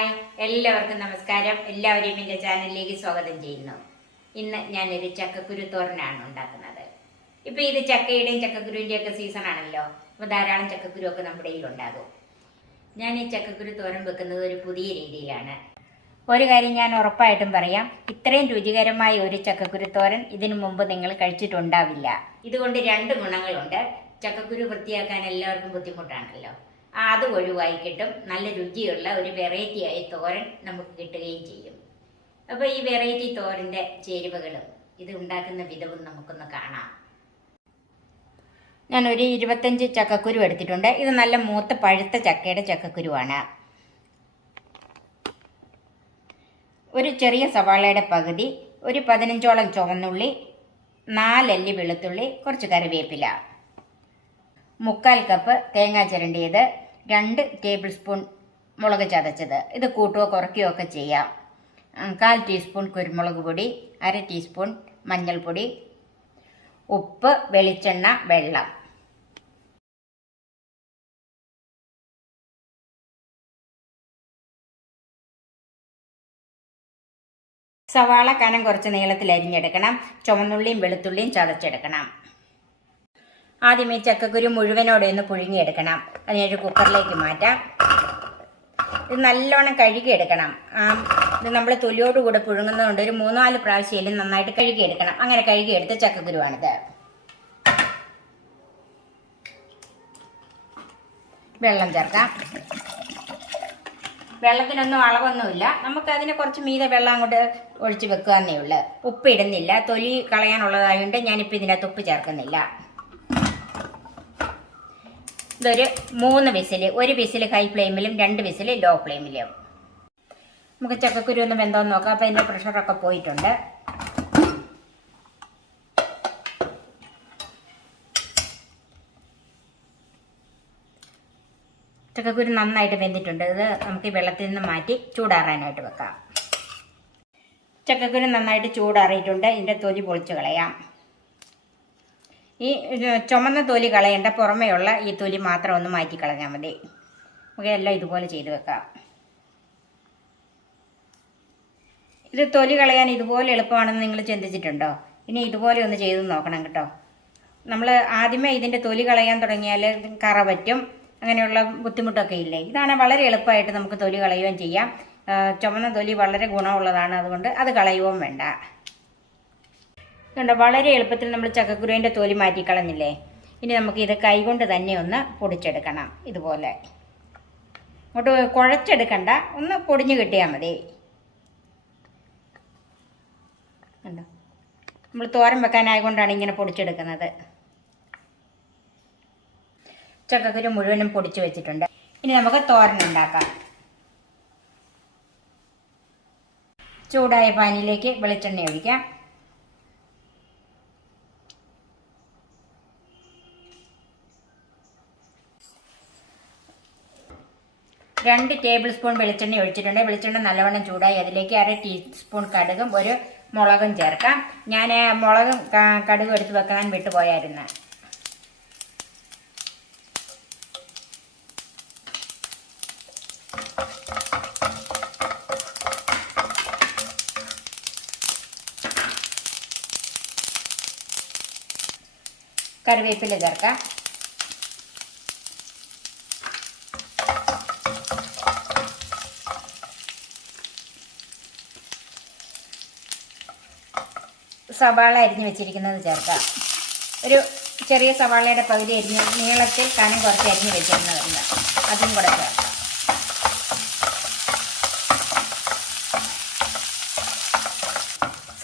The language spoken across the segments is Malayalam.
ഹായ്, എല്ലാവർക്കും നമസ്കാരം. എല്ലാവരെയും എൻ്റെ ചാനലിലേക്ക് സ്വാഗതം ചെയ്യുന്നു. ഇന്ന് ഞാനൊരു ചക്കക്കുരു തോരനാണ് ഉണ്ടാക്കുന്നത്. ഇപ്പോൾ ഇത് ചക്കയുടെയും ചക്കക്കുരുവിൻ്റെയും ഒക്കെ സീസൺ ആണല്ലോ. അപ്പോൾ ധാരാളം ചക്കക്കുരു ഒക്കെ നമ്മുടെ കയ്യിലുണ്ടാകും. ഞാൻ ഈ ചക്കക്കുരു തോരൻ വെക്കുന്നത് ഒരു പുതിയ രീതിയിലാണ്. ഒരു കാര്യം ഞാൻ ഉറപ്പായിട്ടും പറയാം, ഇത്രയും രുചികരമായ ഒരു ചക്കക്കുരു തോരൻ ഇതിനു മുമ്പ് നിങ്ങൾ കഴിച്ചിട്ടുണ്ടാവില്ല. ഇതുകൊണ്ട് രണ്ട് ഗുണങ്ങളുണ്ട്. ചക്കക്കുരു വൃത്തിയാക്കാൻ എല്ലാവർക്കും ബുദ്ധിമുട്ടാണല്ലോ, അത് ഒഴിവായി കിട്ടും. നല്ല രുചിയുള്ള ഒരു വെറൈറ്റി ആയ തോരൻ നമുക്ക് കിട്ടുകയും ചെയ്യും. അപ്പോൾ ഈ വെറൈറ്റി തോരൻ്റെ ചേരുവകളും ഇത് ഉണ്ടാക്കുന്ന വിധവും നമുക്കൊന്ന് കാണാം. ഞാനൊരു 25 ചക്കക്കുരു എടുത്തിട്ടുണ്ട്. ഇത് നല്ല മൂത്ത പഴുത്ത ചക്കയുടെ ചക്കക്കുരുവാണ്. ഒരു ചെറിയ സവാളയുടെ പകുതി, ഒരു 15ഓളം ചുവന്നുള്ളി, 4 അല്ലി വെളുത്തുള്ളി, കുറച്ച് കറിവേപ്പില, 3/4 കപ്പ് തേങ്ങ ചിരണ്ടിയത്, 2 ടേബിൾ സ്പൂൺ മുളക് ചതച്ചത്. ഇത് കൂട്ടുകയോ കുറയ്ക്കുകയോ ഒക്കെ ചെയ്യാം. 1/4 ടീസ്പൂൺ കുരുമുളക് പൊടി, 1/2 ടീസ്പൂൺ മഞ്ഞൾപ്പൊടി, ഉപ്പ്, വെളിച്ചെണ്ണ, വെള്ളം. സവാള കനം കുറച്ച് നീളത്തിൽ അരിഞ്ഞെടുക്കണം. ചുവന്നുള്ളിയും വെളുത്തുള്ളിയും ചതച്ചെടുക്കണം. ആദ്യം ഈ ചക്കക്കുരു മുഴുവനോടെ ഒന്ന് പുഴുങ്ങിയെടുക്കണം. അതിനൊരു കുക്കറിലേക്ക് മാറ്റാം. ഇത് നല്ലോണം കഴുകിയെടുക്കണം. ഇത് നമ്മൾ തൊലിയോടുകൂടെ പുഴുങ്ങുന്നതുകൊണ്ട് ഒരു 3-4 പ്രാവശ്യം നന്നായിട്ട് കഴുകിയെടുക്കണം. അങ്ങനെ കഴുകിയെടുത്ത ചക്കക്കുരുവാണിത്. വെള്ളം ചേർക്കാം. വെള്ളത്തിനൊന്നും അളവൊന്നുമില്ല. നമുക്കതിനെ കുറച്ച് മീതെ വെള്ളം അങ്ങോട്ട് ഒഴിച്ച് വെക്കാന്നേ ഉള്ളൂ. ഉപ്പ് ഇടുന്നില്ല, തൊലി കളയാനുള്ളതായതുകൊണ്ട് ഞാനിപ്പോൾ ഇതിനകത്ത് ഉപ്പ് ചേർക്കുന്നില്ല. ഇതൊരു 3 വിസിൽ, 1 വിസിൽ ഹൈ ഫ്ലെയിമിലും 2 വിസിൽ ലോ ഫ്ലെയിമിലും. നമുക്ക് ചക്കക്കുരു ഒന്ന് വെന്തോന്ന് നോക്കാം. അപ്പോൾ അതിൻ്റെ പ്രഷറൊക്കെ പോയിട്ടുണ്ട്. ചക്കക്കുരു നന്നായിട്ട് വെന്തിട്ടുണ്ട്. ഇത് നമുക്ക് ഈ വെള്ളത്തിൽ നിന്ന് മാറ്റി ചൂടാറാനായിട്ട് വെക്കാം. ചക്കക്കുരു നന്നായിട്ട് ചൂടാറിയിട്ടുണ്ട്. ഇതിൻ്റെ തൊലി പൊളിച്ച് കളയാം. ഈ ചുമന്ന തൊലി കളയേണ്ട, പുറമേയുള്ള ഈ തൊലി മാത്രം ഒന്ന് മാറ്റി കളഞ്ഞാൽ മതി. നമുക്ക് എല്ലാം ഇതുപോലെ ചെയ്ത് വെക്കാം. ഇത് തൊലി കളയാൻ ഇതുപോലെ എളുപ്പമാണെന്ന് നിങ്ങൾ ചിന്തിച്ചിട്ടുണ്ടോ? ഇനി ഇതുപോലെ ഒന്ന് ചെയ്ത് നോക്കണം കേട്ടോ. നമ്മൾ ആദ്യമേ ഇതിൻ്റെ തൊലി കളയാൻ തുടങ്ങിയാൽ കറ പറ്റും, അങ്ങനെയുള്ള ബുദ്ധിമുട്ടൊക്കെ ഇല്ലേ. ഇതാണ് വളരെ എളുപ്പമായിട്ട് നമുക്ക് തൊലി കളയുകയും ചെയ്യാം. ചുമന്ന തൊലി വളരെ ഗുണമുള്ളതാണ്, അതുകൊണ്ട് അത് കളയുകയും വേണ്ട. ഇതുകൊണ്ട് വളരെ എളുപ്പത്തിൽ നമ്മൾ ചക്കക്കുരുവിൻ്റെ തൊലി മാറ്റിക്കളഞ്ഞില്ലേ. ഇനി നമുക്ക് ഇത് കൈകൊണ്ട് തന്നെ ഒന്ന് പൊടിച്ചെടുക്കണം. ഇതുപോലെ അങ്ങോട്ട് കുഴച്ചെടുക്കണ്ട, ഒന്ന് പൊടിഞ്ഞ് കിട്ടിയാൽ മതി. കണ്ടോ, നമ്മൾ തോരൻ വെക്കാനായതുകൊണ്ടാണ് ഇങ്ങനെ പൊടിച്ചെടുക്കുന്നത്. ചക്കക്കുരു മുഴുവനും പൊടിച്ച് വെച്ചിട്ടുണ്ട്. ഇനി നമുക്ക് തോരൻ ഉണ്ടാക്കാം. ചൂടായ പാനിലേക്ക് വെളിച്ചെണ്ണ ഒഴിക്കാം. 2 ടേബിൾ സ്പൂൺ വെളിച്ചെണ്ണ ഒഴിച്ചിട്ടുണ്ട്. വെളിച്ചെണ്ണ നല്ലവണ്ണം ചൂടായി. അതിലേക്ക് 1/2 ടീസ്പൂൺ കടുകും 1 മുളകും ചേർക്കാം. ഞാൻ മുളകും കടുകും എടുത്ത് വെക്കാൻ വിട്ടുപോയായിരുന്നു. കറിവേപ്പില ചേർക്കാം. സവാള അരിഞ്ഞ് വെച്ചിരിക്കുന്നത് ചേർക്കാം. ഒരു ചെറിയ സവാളയുടെ പകുതി അരിഞ്ഞ് നീളത്തിൽ കനം കുറച്ച് അരിഞ്ഞ് വെച്ചിരുന്നതുണ്ട്, അതും കൂടെ ചേർക്കാം.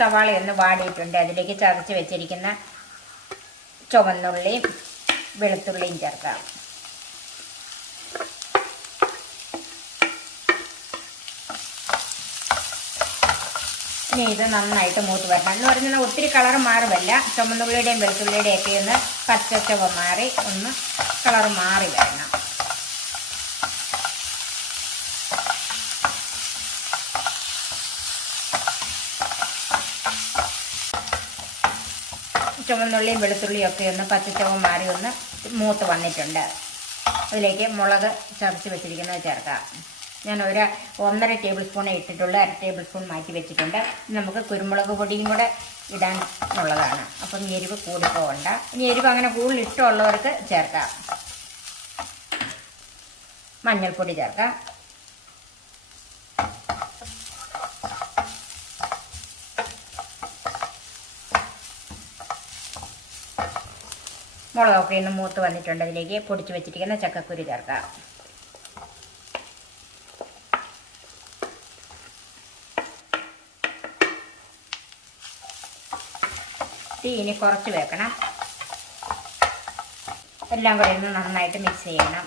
സവാളയൊന്ന് വാടിയിട്ടുണ്ട്. അതിലേക്ക് ചതച്ച് വെച്ചിരിക്കുന്ന ചുവന്നുള്ളിയും വെളുത്തുള്ളിയും ചേർക്കാം. ഇനി ഇത് നന്നായിട്ട് മൂത്ത് വരണം. എന്ന് പറഞ്ഞാൽ ഒത്തിരി കളർ മാറുമല്ല, ചുമന്നുള്ളിയുടെയും വെളുത്തുള്ളിയുടെയും ഒക്കെ ഒന്ന് പച്ചച്ചവ മാറി ഒന്ന് കളർ മാറി വരണം. ചുവന്നുള്ളിയും വെളുത്തുള്ളിയും ഒക്കെ ഒന്ന് പച്ചച്ചവ മാറി ഒന്ന് മൂത്ത് വന്നിട്ടുണ്ട്. അതിലേക്ക് മുളക് ചതച്ച് വെച്ചിരിക്കുന്നത് ചേർക്കാം. ഞാൻ 1.5 ടേബിൾ സ്പൂണേ ഇട്ടിട്ടുള്ളൂ, 1/2 ടേബിൾ സ്പൂൺ മാറ്റി വെച്ചിട്ടുണ്ട്. നമുക്ക് കുരുമുളക് പൊടിയും കൂടെ ഇടാനുള്ളതാണ്. അപ്പം എരിവ് കൂടിപ്പോകണ്ട. ഇനി എരിവ് അങ്ങനെ കൂടുതൽ ഇഷ്ടമുള്ളവർക്ക് ചേർക്കാം. മഞ്ഞൾപ്പൊടി ചേർക്കാം. മുളകൊക്കെ ഇന്ന് മൂത്ത് വന്നിട്ടുണ്ട്. അതിലേക്ക് പൊടിച്ച് വെച്ചിരിക്കുന്ന ചക്കക്കുരു ചേർക്കാം. തീ ഇനി കുറച്ച് വെക്കണം. എല്ലാം കൂടെ ഒന്ന് നന്നായിട്ട് മിക്സ് ചെയ്യണം.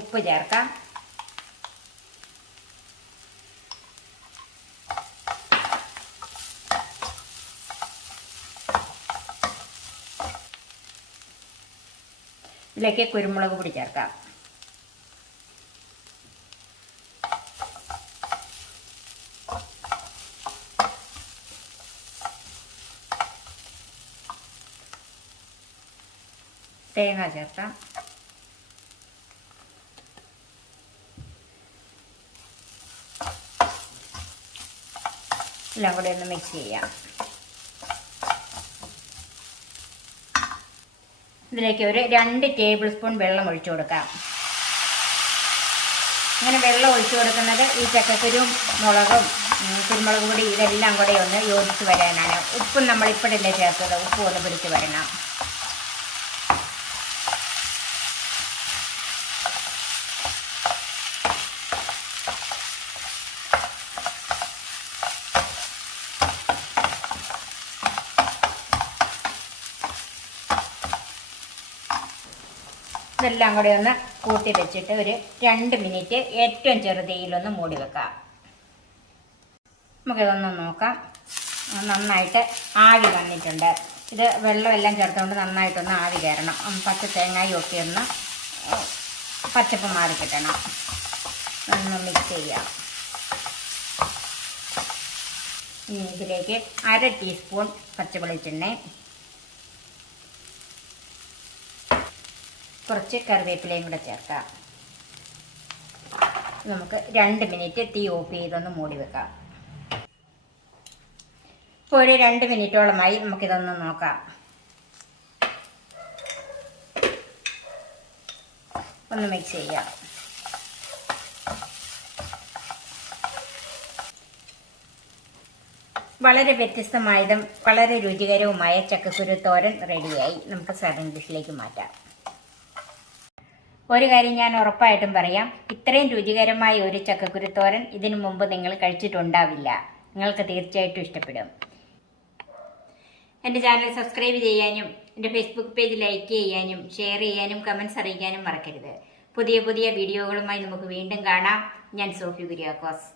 ഉപ്പ് ചേർക്കാം. ഇതിലേക്ക് കുരുമുളക് പൊടി ചേർക്കാം. തേങ്ങ ചേർക്കാം. എല്ലാം കൂടി ഒന്ന് മിക്സ് ചെയ്യാം. ഇതിലേക്ക് ഒരു 2 ടേബിൾ സ്പൂൺ വെള്ളം ഒഴിച്ചു കൊടുക്കാം. ഇങ്ങനെ വെള്ളം ഒഴിച്ചു കൊടുക്കുന്നത് ഈ ചക്കക്കുരും മുളകും കുരുമുളക് പൊടി ഇതെല്ലാം കൂടെ ഒന്ന് യോജിച്ച് വരാനാണ്. ഉപ്പും നമ്മളിപ്പോഴല്ലേ ചേർത്തത്, ഉപ്പ് ഒന്ന് പിടിച്ച് വരണം. ഇതെല്ലാം കൂടെ ഒന്ന് കൂട്ടി വെച്ചിട്ട് ഒരു 2 മിനിറ്റ് ഏറ്റവും ചെറുതീയിലൊന്ന് മൂടി വെക്കാം. നമുക്കിതൊന്ന് നോക്കാം. നന്നായിട്ട് ആവി വന്നിട്ടുണ്ട്. ഇത് വെള്ളമെല്ലാം ചേർത്തുകൊണ്ട് നന്നായിട്ടൊന്ന് ആവി കയറണം. പച്ച തേങ്ങയും ഒക്കെ ഒന്ന് പച്ചപ്പ് മാറി കിട്ടണം. ഒന്ന് മിക്സ് ചെയ്യാം. ഇനി ഇതിലേക്ക് 1/2 ടീസ്പൂൺ പച്ചവെളിച്ചെണ്ണ, കുറച്ച് കറിവേപ്പിലയും കൂടെ ചേർക്കാം. നമുക്ക് 2 മിനിറ്റ് തീ ഓഫ് ചെയ്തൊന്ന് മൂടി വെക്കാം. ഇപ്പോൾ ഒരു 2 മിനിറ്റോളമായി. നമുക്കിതൊന്ന് നോക്കാം. ഒന്ന് മിക്സ് ചെയ്യാം. വളരെ വ്യത്യസ്തമായതും വളരെ രുചികരവുമായ ചക്കക്കുരു തോരൻ റെഡിയായി. നമുക്ക് സർവിംഗ് ഡിഷിലേക്ക് മാറ്റാം. ഒരു കാര്യം ഞാൻ ഉറപ്പായിട്ടും പറയാം, ഇത്രയും രുചികരമായ ഒരു ചക്കക്കുരു തോരൻ ഇതിനു മുമ്പ് നിങ്ങൾ കഴിച്ചിട്ടുണ്ടാവില്ല. നിങ്ങൾക്ക് തീർച്ചയായിട്ടും ഇഷ്ടപ്പെടും. എൻ്റെ ചാനൽ സബ്സ്ക്രൈബ് ചെയ്യാനും എൻ്റെ ഫേസ്ബുക്ക് പേജ് ലൈക്ക് ചെയ്യാനും ഷെയർ ചെയ്യാനും കമൻറ്റ്സ് അറിയിക്കാനും മറക്കരുത്. പുതിയ പുതിയ വീഡിയോകളുമായി നമുക്ക് വീണ്ടും കാണാം. ഞാൻ സോഫി കുര്യാക്കോസ്.